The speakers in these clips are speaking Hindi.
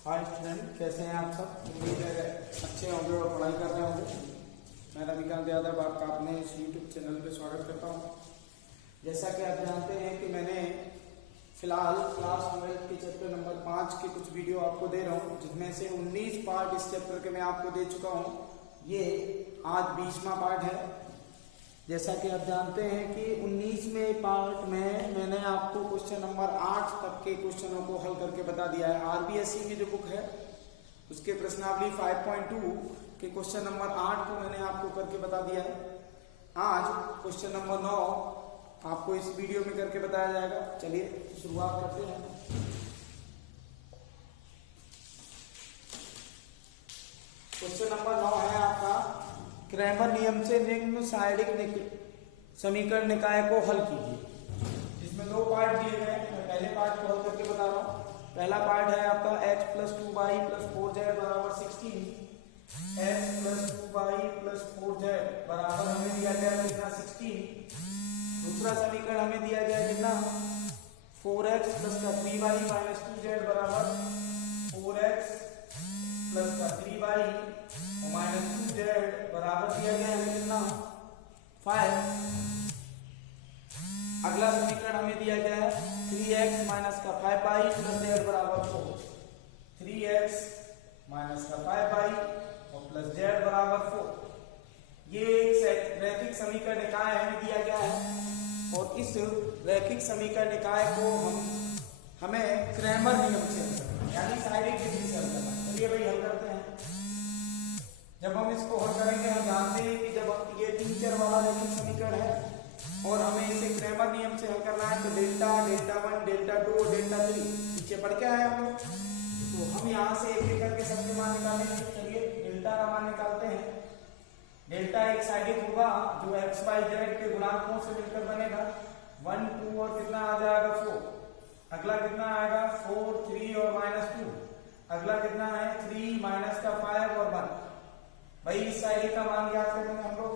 हाय स्टूडेंट, कैसे हैं आप सब। उम्मीद है अच्छे होंगे और पढ़ाई कर रहे होंगे। मैं रविकांत यादव आपका अपने इस यूट्यूब चैनल पे स्वागत करता हूँ। जैसा कि आप जानते हैं कि मैंने फिलहाल क्लास 12 के चैप्टर नंबर 5 के कुछ वीडियो आपको दे रहा हूँ, जिसमें से 19 पार्ट इस चैप्टर के मैं आपको दे चुका हूँ। ये आज 20वां पार्ट है। जैसा कि आप जानते हैं कि 19वें पार्ट में मैंने आपको क्वेश्चन नंबर 8 तक के क्वेश्चनों को हल करके बता दिया है। आरबीएसई की जो बुक है उसके प्रश्नावली 5.2 के क्वेश्चन नंबर 8 को मैंने आपको करके बता दिया है। आज क्वेश्चन नंबर 9 आपको इस वीडियो में करके बताया जाएगा। चलिए शुरुआत करते हैं। क्वेश्चन नंबर 9 है आपका, क्रैमर नियम से निम्न साइडिक समीकरण निकाय को हल कीजिए। इसमें दो पार्ट दिए गए हैं। मैं पहले पार्ट को हल करके बता रहा हूँ। पहला पार्ट है आपका x + 2y + 4z = 16। x + 2y + 4z बराबर हमें दिया गया कितना 16। दूसरा समीकरण हमें दिया गया कितना 4x + 3y - 2z बराबर 4x + 3y - 2z बराबर दिया गया है कितना 5। अगला समीकरण हमें दिया गया है 3x - 5y + z बराबर 4। 3x - 5y और z बराबर 4। ये एक रैखिक समीकरण निकाय हमें दिया गया है और इस रैखिक समीकरण निकाय को हमें क्रैमर नियम से यानी साइडिक विधि से हल करना है। चलिए भाई हल करते हैं। जब हम इसको हल करेंगे, हम जानते हैं कि जब ये 3 चर वाला रैखिक समीकरण है और हमें इसे क्रैमर नियम से हल करना है तो डेल्टा, डेल्टा 1, डेल्टा 2 और डेल्टा 3 पीछे पढ़ के आए हम लोग। तो हम यहाँ से एक एक करके सबके मान निकालेंगे। चलिए डेल्टा का मान निकालते हैं। डेल्टा एक साइडिक होगा जो एक्स वाई जेड के गुणांकों से मिलकर बनेगा। 1, 2 और कितना आ जाएगा 4। अगला कितना आएगा 4, 3 और -2। अगला कितना है 3 - 5 और 1। भाई इस साइडिक का मान याद करेंगे हम लोग।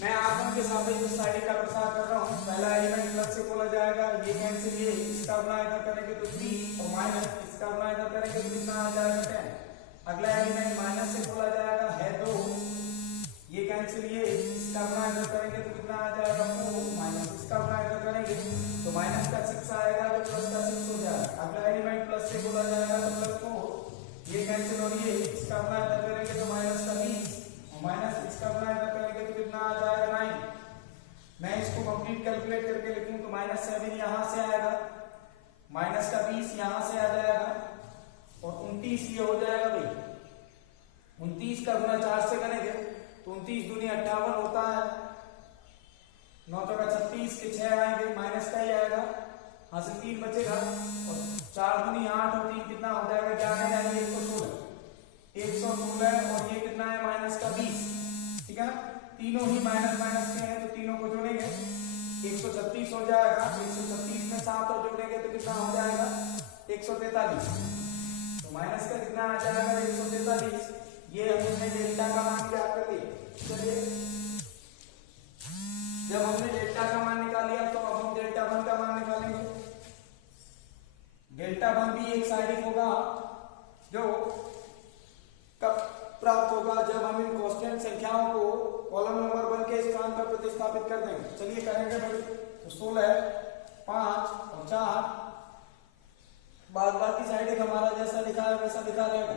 मैं आसम के सापेक्ष इस साइडिक का प्रसार कर रहा हूँ। पहला एलिमेंट प्लस से बोला जाएगा, ये कैंसिल, ये इसका गुणा इधर करेंगे तो 3 और माइनस इसका गुणा इधर करेंगे तो कितना आ जाएगा 10। अगला एलिमेंट माइनस से बोला जाएगा है 2, ये कैंसिल, ये इसका गुणा इधर करेंगे तो कितना आ जाएगा 4 माइनस इसका गुणा इधर करेंगे तो माइनस का 6 आएगा तो प्लस का 6 हो जाएगा। अगला एलिमेंट प्लस से बोला जाएगा तो +4, ये कैंसिल और ये इसका गुणा इधर करेंगे तो माइनस का 20 और माइनस इसका गुणा इधर करेंगे तो कितना आ जाएगा 9। मैं इसको कंप्लीट कैलकुलेट करके लिखूं तो -7 यहां से आएगा, माइनस का 20 यहां से आ जाएगा और 29 ये हो जाएगा। भाई 29 का गुणा 4 से करेंगे तो 29 दूनी 58 होता है। 9 का 36 के 6 आएंगे, माइनस का ही आएगा, हासिल 3 बचेगा और 4 दूनी 8 और 3 कितना हो जाएगा 11 यानी 116 और ये कितना है -20। ठीक है, तीनों ही माइनस माइनस के हैं तो तीनों को जोड़ेंगे 136 हो जाएगा। 136 में 7 और जोड़ेंगे तो कितना हो जाएगा 143। तो माइनस का कितना आ जाएगा 143। ये हमने डेल्टा का मान क्या कर लिया। चलिए जब हमने डेल्टा का मान निकाल लिया तो अब हम डेल्टा 1 का मान निकालेंगे। डेल्टा 1 भी एक साइडिक होगा जो कब प्राप्त होगा जब हम इन कांस्टेंट संख्याओं को कॉलम नंबर 1 के स्थान पर प्रतिस्थापित कर देंगे। चलिए करेंगे भाई। तो 16, 5 और 4 बाद बाकी साइडिक हमारा जैसा लिखा है वैसा लिखा रहेगा।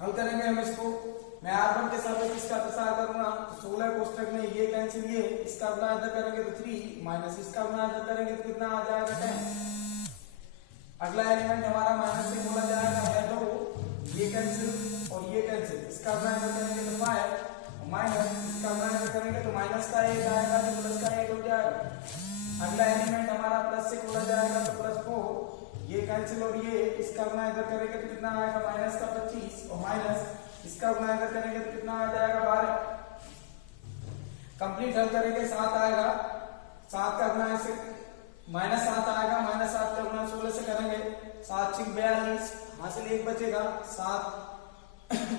हल करेंगे हम इसको। मैं R1 के साथ इसका प्रसार करूंगा तो 16 कोष्टक में ये कैंसिल, ये इसका गुणा इधर करेंगे तो 3 माइनस इसका गुणा इधर करेंगे तो कितना आ जाएगा 10। अगला एलिमेंट हमारा माइनस से बोला जाएगा है 2, ये कैंसिल और ये कैंसिल, इसका गुणा इधर करेंगे तो 5 और माइनस इसका गुणा इधर करेंगे तो माइनस का 1 आएगा तो प्लस का 1 हो जाएगा। अगला एलिमेंट हमारा प्लस से बोला जाएगा तो +4, ये कैंसिल और ये इसका गुणा इधर करेंगे तो कितना आएगा माइनस का 25 और माइनस इसका गुणा इधर करेंगे तो कितना आ जाएगा 12। कंप्लीट हल करेंगे 7 आएगा, 7 का गुणा ऐसे -7 आएगा, -7 का गुणा 16 से करेंगे 7 × 42, हासिल 1 बचेगा, 7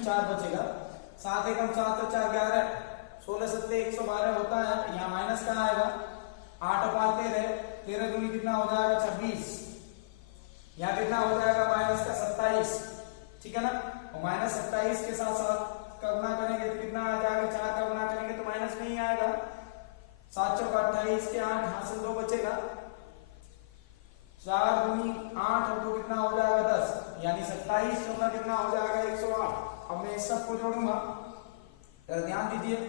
4 बचेगा, 7 एकम 7 और 4 11, 16 × 7 112 होता है। यहाँ माइनस का आएगा 8 और 5 13, 13 कितना हो जाएगा 26, यहाँ कितना हो जाएगा माइनस का 27, ठीक है ना। और माइनस 27 के साथ साथ का गुना करेंगे तो कितना आ जाएगा, 4 का गुना करेंगे तो माइनस में ही आएगा। 7 चौका 28 के 8, यहाँ से 2 बचेगा, 4 दूनी 8 और 2 कितना हो जाएगा 10, यानी 27 चौका कितना हो जाएगा 108। अब मैं इस सब को जोड़ूंगा, ध्यान दीजिए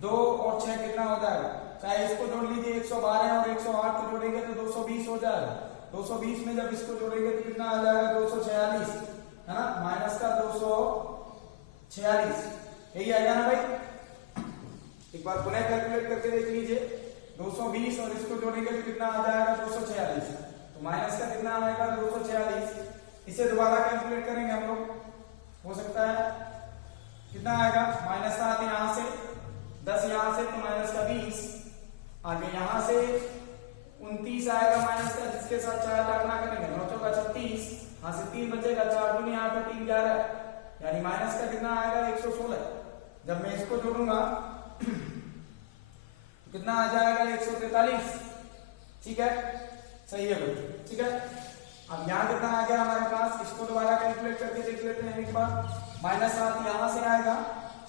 2 और 6 कितना हो जाएगा, चाहे इसको जोड़ लीजिए 112 और 108 को जोड़ेंगे तो 220 हो जाएगा। 220 में जब इसको जोड़ेंगे तो कितना आ जाएगा 246, है ना, माइनस का 246, यही आएगा ना भाई। एक बार पुनः कैलकुलेट करके देख लीजिए, 220 और इसको जोड़ेंगे तो कितना आ जाएगा 246, तो माइनस का कितना आएगा 246। इसे दोबारा कैलकुलेट करेंगे हम लोग, हो सकता है कितना आएगा, माइनस 7 यहाँ से, 10 यहाँ से तो माइनस का 20, आगे यहाँ से 29 आएगा माइनस का, जिसके साथ 4 का गुना करेंगे 9 चौका 36, यहाँ से 3 बचेगा, 4 दूनी 8 और 3 11, यानी माइनस का कितना आएगा 116। जब मैं इसको जोड़ूंगा तो कितना आ जाएगा 143, ठीक है, सही है भाई, ठीक है। अब यहाँ कितना आ गया हमारे पास, इसको दोबारा कैलकुलेट करके देख लेते हैं एक बार। माइनस 7 यहाँ से आएगा,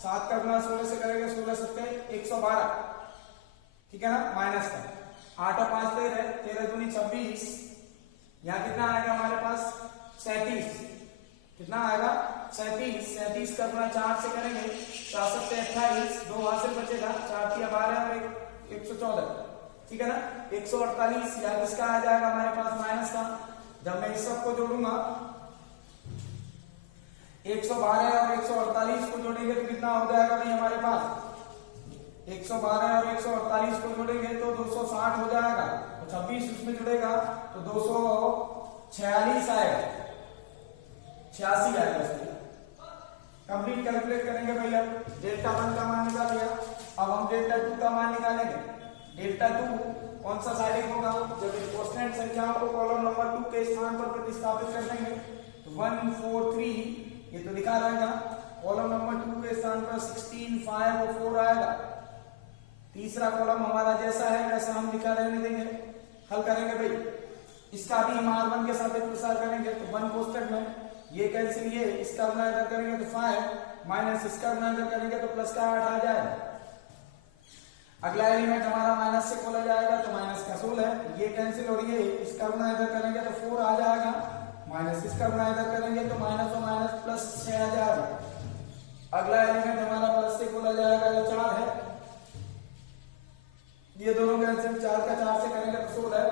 7 का गुना 16 से करेंगे, 16 7 112, ठीक है ना, माइनस का 8 और 5 13, 13 दूनी 26, यहाँ कितना आएगा हमारे पास 37, कितना आएगा 37 का गुना 4 से करेंगे, 4 7 28, 2 वहां से बचेगा, 4 3 12 और 114, ठीक है ना, 148, या किसका आ जाएगा हमारे पास माइनस का। जब मैं इस सब को जोड़ूंगा 112 और 148 को जोड़ेंगे तो कितना हो जाएगा भाई हमारे पास, 112 और 148 को जोड़ेंगे तो 260 हो जाएगा, तो 26 उसमें जुड़ेगा तो 246 आएगा, 86 आएगा इसमें। कंप्लीट कैलकुलेट करेंगे भैया, डेल्टा 1 का मान निकाल लिया, अब हम डेल्टा 2 का मान निकालेंगे। डेल्टा 2 कौन सा साइड होगा, जब कांस्टेंट संख्याओं को कॉलम नंबर 2 के स्थान पर प्रतिस्थापित कर देंगे तो 1 4 3 ये तो लिखा रहेगा, कॉलम नंबर 2 के स्थान पर 16 5 और 4 आएगा। तीसरा कॉलम हमारा जैसा है वैसा हम लिखा रहने देंगे, हल करेंगे भाई। इसका भी हम R1 के सापेक्ष प्रसार करेंगे तो 1 कोष्टक में ये कैंसिल, ये इसका गुना इधर करेंगे तो 5 माइनस इसका गुना इधर करेंगे तो प्लस का 8 आ जाएगा। अगला एलिमेंट हमारा माइनस से खोला जाएगा तो माइनस का 16, ये कैंसिल और ये इसका गुना इधर करेंगे तो 4 आ जाएगा, माइनस इसका गुना इधर करेंगे तो माइनस और माइनस प्लस 6 आ जाएगा। अगला एलिमेंट हमारा प्लस से खोला जाएगा जो 4 है, ये दोनों कैंसिल, 4 का 4 से करेंगे तो 16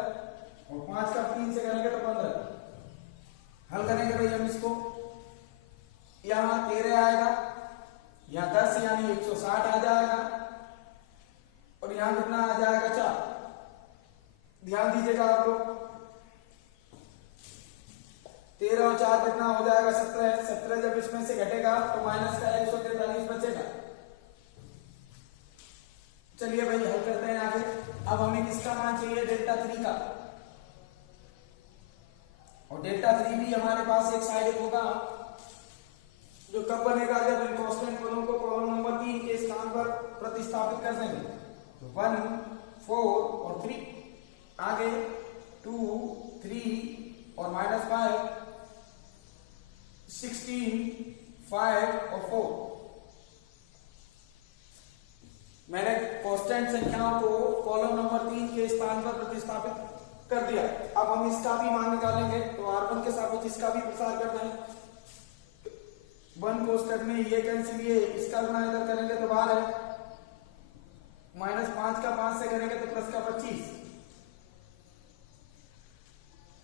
और 5 का 3 से करेंगे तो 15। हल करेंगे भाई हम इसको, यहां 13 आएगा, यहां 10 यानी 160 आ जाएगा और यहां कितना आ जाएगा 4। ध्यान दीजिएगा आप लोग, 13 और 4 कितना हो जाएगा 17, 17 जब इसमें से घटेगा तो माइनस का 143 बचेगा। चलिए भाई हल करते हैं आगे। अब हमें किसका मान चाहिए, डेल्टा 3 का, और डेल्टा 3 भी हमारे पास एक साइड होगा जो कब बनेगा, जब इन कांस्टेंट पदों को कॉलम नंबर 3 के स्थान पर प्रतिस्थापित कर देंगे तो 1 4 और 3, आगे 2 3 और -5 16 5 और 4। मैंने कांस्टेंट संख्याओं को कॉलम नंबर 3 के स्थान पर प्रतिस्थापित कर दिया। अब हम इसका भी मान निकालेंगे तो R1 के सापेक्ष इसका भी प्रसार करते हैं। 1 कोष्टक में ये कैंसिल, ये इसका गुना इधर करेंगे तो 12, -5 का 5 से करेंगे तो प्लस का 25।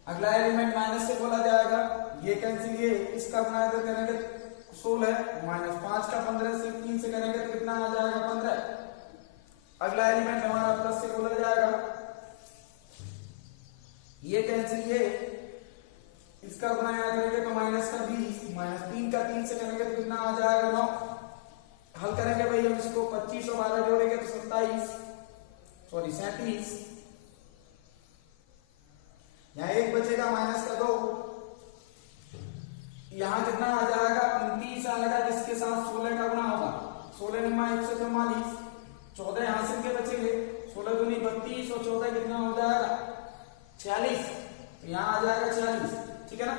अगला एलिमेंट माइनस से खोला जाएगा, ये कैंसिल, ये इसका गुना इधर करेंगे 16, -5 का 15 से 3 से करेंगे तो कितना आ जाएगा 15। अगला एलिमेंट हमारा प्लस से खोला जाएगा, ये कैंसिल, ये इसका गुना यहाँ करेंगे तो माइनस का 20, -3 का 3 से करेंगे तो कितना आ जाएगा 9। हल करेंगे भाई हम इसको, 25 और 12 जोड़ेंगे तो 37, यहाँ 1 बचेगा माइनस का 2, यहाँ कितना आ जाएगा 29 आएगा, जिसके साथ 16 का गुना होगा, 16 निम्मा 144, 14 यहाँ से के बचेंगे, 16 दूनी 32 और 14 कितना हो जाएगा 46, तो यहाँ आ जाएगा 46, ठीक है ना।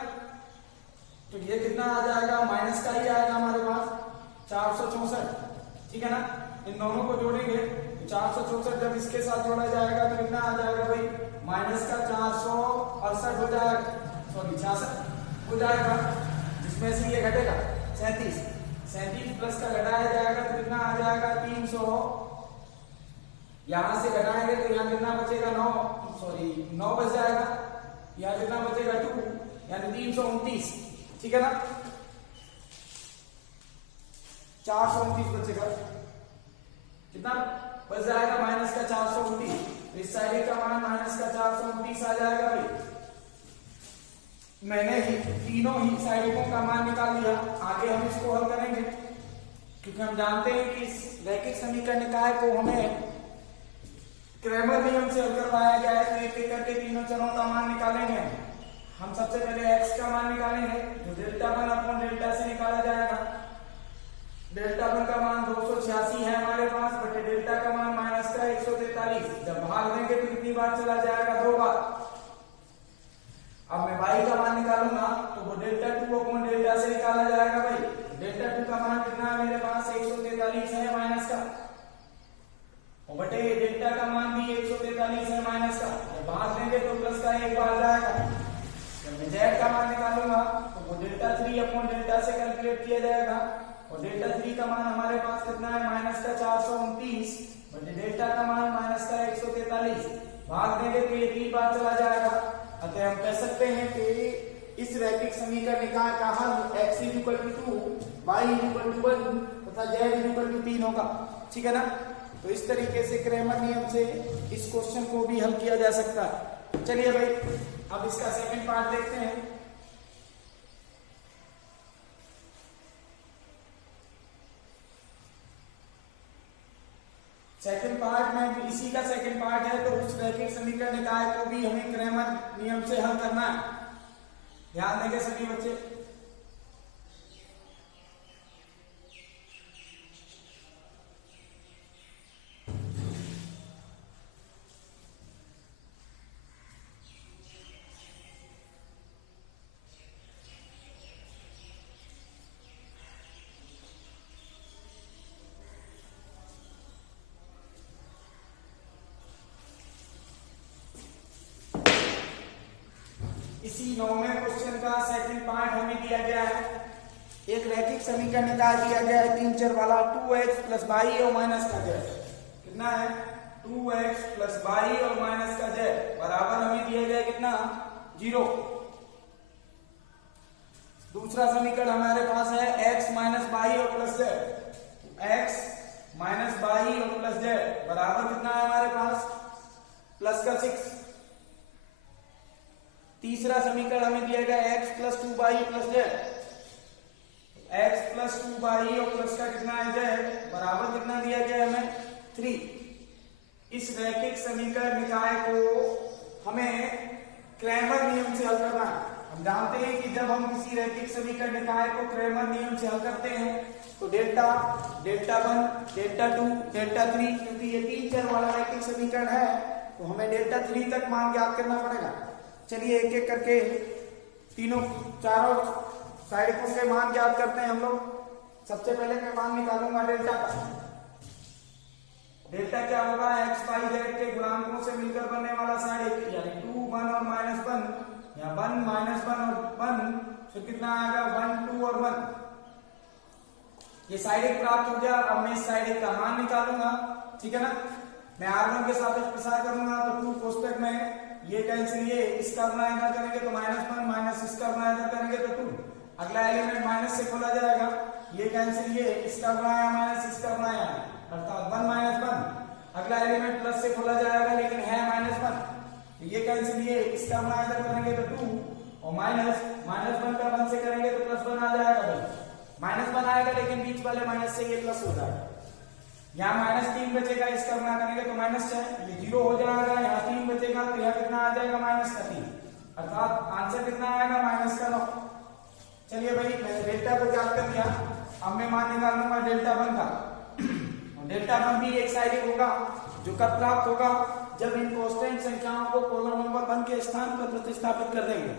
तो ये कितना आ जाएगा, माइनस का ही आएगा हमारे पास 464, ठीक है ना। इन दोनों को जोड़ेंगे तो 464 जब इसके साथ जोड़ा जाएगा तो कितना आ जाएगा भाई, माइनस का 468 हो जाएगा, सॉरी 66 हो जाएगा, जिसमें से ये घटेगा 37, 37 प्लस का घटाया जाएगा तो कितना आ जाएगा 300, यहां से घटाएंगे तो यहाँ कितना बचेगा 9, सॉरी 9 बच जाएगा, यहाँ कितना बचेगा 2, यानी 329, ठीक है ना। 429 बचेगा, कितना बच जाएगा माइनस का 429, इस साइड का मान माइनस का 429 आ जाएगा भाई। मैंने ही तीनों ही साइडों का मान निकाल लिया, आगे हम इसको हल करेंगे क्योंकि हम जानते हैं कि इस रैखिक समीकरण निकाय को हमें क्रैमर नियम से हल करवाया गया है। तो एक एक करके तीनों चरों का मान निकालेंगे। हम सबसे पहले x का मान निकालेंगे जो डेल्टा 1 अपॉन डेल्टा से निकाला जाएगा। डेल्टा 1 का मान 286 है हमारे पास, बटे डेल्टा का मान माइनस का 143, जब भाग देंगे तो कितनी बार चला जाएगा, 2 बार। अब मैं y का मान निकालूंगा तो वो डेल्टा 2 अपॉन डेल्टा से निकाला जाएगा भाई। डेल्टा 2 का मान कितना है मेरे पास, 143 है माइनस का, और बटे डेल्टा का मान भी 143 है माइनस का, जब भाग देंगे तो प्लस का 1 बार जाएगा। जब मैं z का मान निकालूंगा तो वो डेल्टा 3 अपॉन डेल्टा से कैलकुलेट किया जाएगा, और डेल्टा 3 का मान हमारे पास कितना है, माइनस का 429, बटे डेल्टा का मान माइनस का 143, भाग देंगे तो ये 3 बार चला जाएगा। अतः हम कह सकते हैं कि इस रैखिक समीकरण निकाय का हल x = 2, y = 1 तथा z = 3 होगा, ठीक है ना। तो इस तरीके से क्रैमर नियम से इस क्वेश्चन को भी हल किया जा सकता है। चलिए भाई अब इसका सेकंड पार्ट देखते हैं। सेकंड पार्ट में इसी का सेकंड पार्ट है, तो उस रैखिक समीकरण निकाय को भी हमें क्रैमर नियम से हल करना है। ध्यान देंगे सभी बच्चे। इसी 9वें क्वेश्चन का सेकंड पार्ट हमें दिया गया है। एक रैखिक समीकरण निकाल दिया गया है 3 चर वाला, 2x + y और माइनस का z। कितना है, 2x + y और माइनस का z बराबर हमें दिया गया कितना, 0। दूसरा समीकरण हमारे पास है x - y और प्लस z, x - y और प्लस z बराबर कितना है हमारे पास, प्लस का 6। तीसरा समीकरण हमें दिया गया x + 2y + z, x + 2y और प्लस का कितना है z बराबर कितना दिया गया हमें, 3। इस रैखिक समीकरण निकाय को हमें क्रैमर नियम से हल करना है। हम जानते हैं कि जब हम किसी रैखिक समीकरण निकाय को क्रैमर नियम से हल करते हैं तो डेल्टा 1, डेल्टा 2, डेल्टा 3, क्योंकि ये 3 चर वाला रैखिक समीकरण है तो हमें डेल्टा 3 तक मान ज्ञात करना पड़ेगा। चलिए एक एक करके चारों साइडों के मान ज्ञात करते हैं हम लोग। सबसे पहले मैं मान निकालूंगा डेल्टा का। डेल्टा क्या होगा, x y z के गुणांकों से मिलकर बनने वाला साइड, यानी 2, 1 और -1, या 1, -1 और 1, तो कितना आएगा, 1, 2 और 1। ये साइड प्राप्त हो गया। अब मैं इस साइड का मान निकालूंगा, ठीक है ना। मैं r1 के सापेक्ष प्रसार करूंगा तो 2 कोष्टक में ये कैंसिल, ये इसका गुणा इधर करेंगे तो -1 माइनस इसका गुणा इधर करेंगे तो 2। अगला एलिमेंट माइनस से खोला जाएगा, ये कैंसिल, ये इसका गुणा या माइनस इसका गुणा या, अर्थात 1 - 1। अगला एलिमेंट प्लस से खोला जाएगा लेकिन है -1, ये कैंसिल, ये इसका गुणा इधर करेंगे तो 2, और -1 का 1 से करेंगे तो +1 आ जाएगा भाई। -1 आएगा लेकिन बीच वाले माइनस से ये प्लस हो जाएगा। यहाँ -3 बचेगा, इसका गुणा करेंगे तो -6, ये 0 हो जाएगा। यहाँ 3 बचेगा तो यहाँ कितना आ जाएगा, -3, अर्थात आंसर कितना आएगा, -9। चलिए भाई मैंने डेल्टा को ज्ञात कर दिया। अब मैं मान निकालूंगा डेल्टा 1 का। डेल्टा 1 भी एक साइड होगा, जो कब प्राप्त होगा, जब इन कांस्टेंट संख्याओं को कॉलम नंबर 1 के स्थान पर प्रतिस्थापित कर देंगे।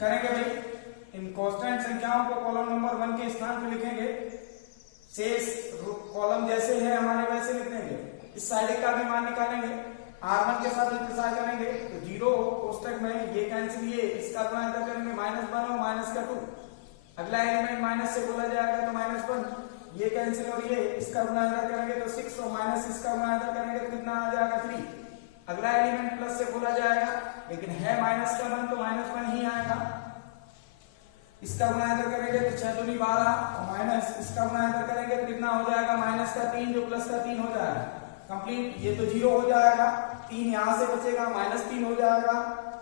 करेंगे भाई, इन कांस्टेंट संख्याओं को कॉलम नंबर 1 के स्थान पर लिखेंगे, शेष कॉलम जैसे है हमारे वैसे लिख देंगे। इस साइड का भी मान निकालेंगे, R1 के साथ इंतजार करेंगे तो 0 कोष्टक में ये कैंसिल, ये इसका गुणा करेंगे -1 और -2। अगला एलिमेंट माइनस से बोला जाएगा तो -1, ये कैंसिल और ये इसका गुणा करेंगे तो 6 और माइनस इसका गुणा करेंगे तो कितना आ जाएगा 3। अगला एलिमेंट प्लस से बोला जाएगा, लेकिन है -1 तो -1 ही आएगा। इसका गुणा करेंगे तो 6 दूनी 12 और माइनस इसका गुणा करेंगे तो कितना हो जाएगा -3 जो +3 हो जाएगा कंप्लीट। ये तो 0 हो जाएगा, 3 यहाँ से बचेगा, -3 हो जाएगा,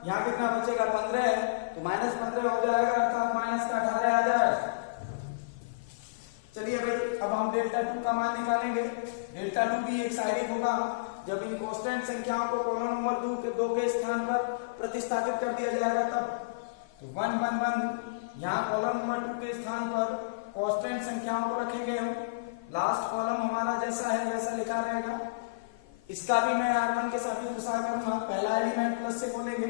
यहाँ कितना बचेगा 15 है तो -15 हो जाएगा, अर्थात -18 आ जाएगा। चलिए भाई, अब हम डेल्टा 2 का मान निकालेंगे। डेल्टा 2 भी एक साइडिक होगा जब इन कांस्टेंट संख्याओं को कॉलम नंबर 2 के स्थान पर प्रतिस्थापित कर दिया जाएगा तब। तो 1 1 1 यहाँ कॉलम नंबर 2 के स्थान पर कांस्टेंट संख्याओं को रखेंगे हम। लास्ट कॉलम हमारा जैसा है वैसा लिखा रहेगा। इसका भी मैं R1 के साथ गुणा करूंगा। पहला एलिमेंट प्लस से बोलेंगे,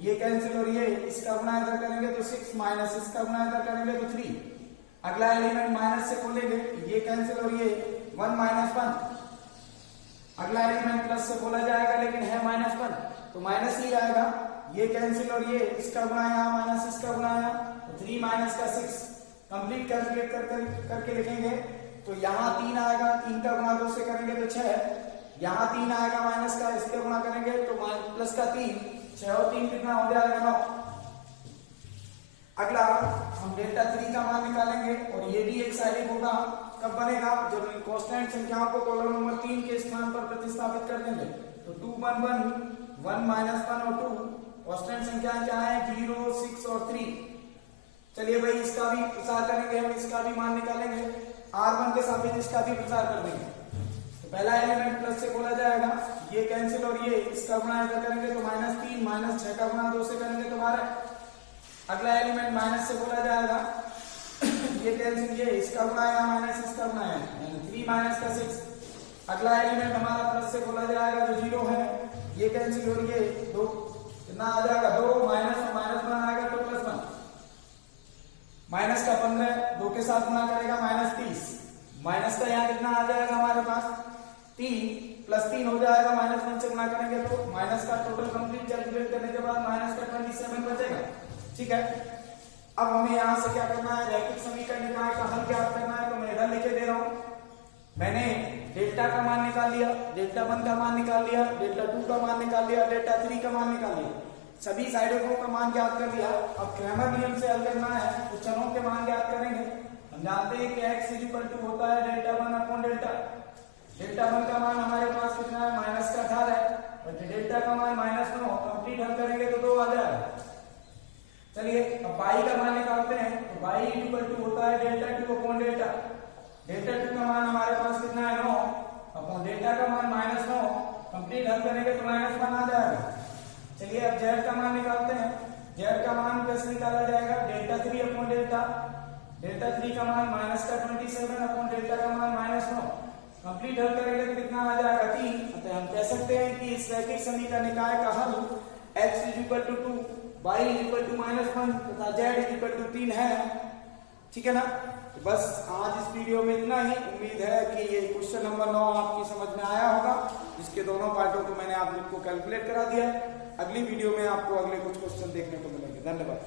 ये कैंसिल और ये इसका गुणा करेंगे तो 6 माइनस इसका गुणा करेंगे तो 3। अगला एलिमेंट माइनस से खोलेंगे, ये कैंसिल और ये 1 -1। अगला एलिमेंट प्लस से बोला जाएगा लेकिन है -1 तो माइनस ही आएगा, ये कैंसिल और ये इसका गुणा यहाँ माइनस इसका गुणा यहाँ तो 3 माइनस का 6। कंप्लीट कैलकुलेट करके लिखेंगे तो यहाँ 3 आएगा, 3 का गुणा 2 से करेंगे तो 6, यहाँ 3 आएगा माइनस का, इसके गुणा करेंगे तो प्लस का 3, 6 और 3 कितना हो जाएगा 9। अगला हम डेल्टा 3 का मान निकालेंगे और ये भी एक साइडिक होगा। कब बनेगा, जब इन कांस्टेंट संख्याओं को कॉलम नंबर 3 के स्थान पर प्रतिस्थापित कर देंगे। तो 2 1 1 1 -1 और 2 कांस्टेंट संख्याएं क्या है 0 6 और 3। चलिए भाई, इसका भी प्रसार करेंगे हम, इसका भी मान निकालेंगे। R1 के सापेक्ष इसका भी प्रसार कर देंगे। तो पहला एलिमेंट प्लस से बोला जाएगा, ये कैंसिल और ये इसका गुणा करेंगे तो -3 माइनस 6 का गुणा 2 से करेंगे तो 12। अगला एलिमेंट माइनस से बोला जाएगा, ये कैंसिल ये इसका गुणा या माइनस इसका गुणा है यानी 3 माइनस का 6। अगला एलिमेंट हमारा प्लस से बोला जाएगा जो 0 है, ये कैंसिल और ये 2 कितना आ जाएगा 2 माइनस -1 आएगा तो +1। माइनस का 15 2 के साथ गुणा करेगा -30। माइनस का यहाँ कितना आ जाएगा हमारे पास 3 +3 हो जाएगा, -1 से गुणा करेंगे तो माइनस का टोटल कंप्लीट कैलकुलेट करने के बाद -27 बचेगा। ठीक है, अब हमें यहाँ से क्या करना है, रैखिक समीकरण निकाय का हल ज्ञात करना है। तो मैं इधर लिखे दे रहा हूँ, मैंने डेल्टा का मान निकाल लिया, डेल्टा 1 का मान निकाल लिया, डेल्टा 2 का मान निकाल लिया, डेल्टा 3 का मान निकाल लिया, सभी साइडों का मान ज्ञात कर लिया। अब क्रैमर नियम से हल करना है तो चरों के मान ज्ञात करेंगे। हम जानते हैं कि x होता है डेल्टा 1 अपॉन डेल्टा। डेल्टा 1 का मान हमारे पास कितना है -18 है और डेल्टा का मान -9। कंप्लीट हल करेंगे तो 2 आ जाएगा। चलिए अब y का मान निकालते हैं। तो y होता है डेल्टा 2 अपॉन डेल्टा। डेल्टा 2 का मान हमारे पास कितना है 9 अपॉन डेल्टा का मान -9। कंप्लीट हल करेंगे तो -1 आ जाएगा। चलिए अब z का मान निकालते हैं। z का मान कैसे निकाला जाएगा, डेल्टा 3 अपॉन डेल्टा। डेल्टा 3 का मान -27 अपॉन डेल्टा का मान -9। कंप्लीट हल करेंगे तो कितना आ जाएगा 3। तो हम कह सकते हैं कि इस रैखिक समीकरण निकाय का हल x 2 y -1 तथा z 3 है। ठीक है ना। तो बस आज इस वीडियो में इतना ही। उम्मीद है कि ये क्वेश्चन नंबर 9 आपकी समझ में आया होगा, जिसके दोनों पार्टों को मैंने आप लोग को कैलकुलेट करा दिया। अगली वीडियो में आपको अगले कुछ क्वेश्चन देखने को मिलेंगे। धन्यवाद।